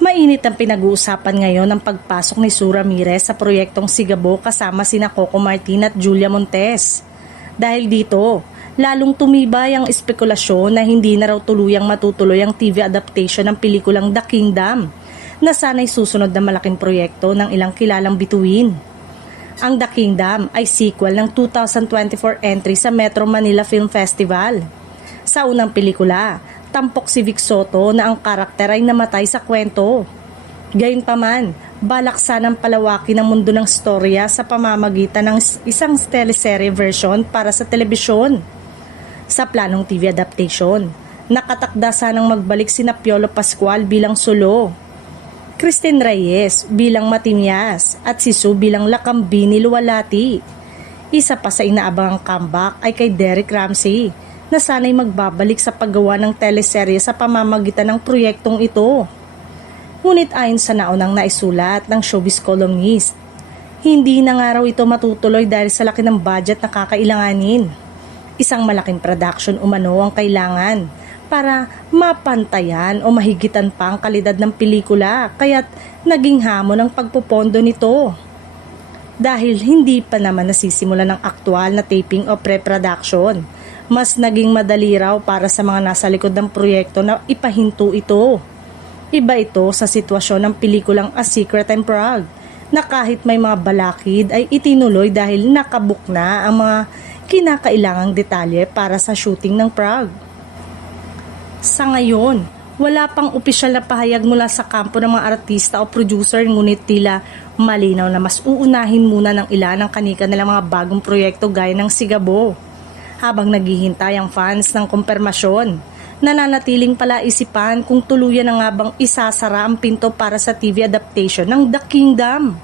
Mainit ang pinag-uusapan ngayon ng pagpasok ni Sue Ramirez sa proyektong Sigabo kasama sina Coco Martin at Julia Montes. Dahil dito, lalong tumibay ang espekulasyon na hindi na raw tuluyang matutuloy ang TV adaptation ng pelikulang The Kingdom na sana'y susunod na malaking proyekto ng ilang kilalang bituin. Ang The Kingdom ay sequel ng 2024 entry sa Metro Manila Film Festival. Sa unang pelikula, tampok si Vic Soto na ang karakter ay namatay sa kwento. Gayunpaman, balak sanang palawakin ang mundo ng storya sa pamamagitan ng isang teleserye version para sa telebisyon. Sa planong TV adaptation, nakatakda sanang magbalik sina Piolo Pascual bilang Solo, Christine Reyes bilang Matimyas at si Sue bilang Lakambini Luwalhati. Isa pa sa inaabangang comeback ay kay Derek Ramsey na sana'y magbabalik sa paggawa ng teleserye sa pamamagitan ng proyektong ito. Ngunit ayon sa naunang naisulat ng showbiz columnist, hindi na nga raw ito matutuloy dahil sa laki ng budget na kakailanganin. Isang malaking production umano ang kailangan para mapantayan o mahigitan pa ang kalidad ng pelikula, kaya't naging hamon ang pagpupondo nito. Dahil hindi pa naman nasisimula ng aktual na taping o pre-production, mas naging madali raw para sa mga nasa likod ng proyekto na ipahinto ito. Iba ito sa sitwasyon ng pelikulang A Secret in Prague, na kahit may mga balakid ay itinuloy dahil nakabook na ang mga kinakailangang detalye para sa shooting ng Prague. Sa ngayon, wala pang opisyal na pahayag mula sa kampo ng mga artista o producer, ngunit tila malinaw na mas uunahin muna ng ilan ang kanika nilang mga bagong proyekto gaya ng Sigabo. Habang naghihintay ang fans ng kumpirmasyon, nananatiling palaisipan kung tuluyan na nga bang isasara ang pinto para sa TV adaptation ng The Kingdom.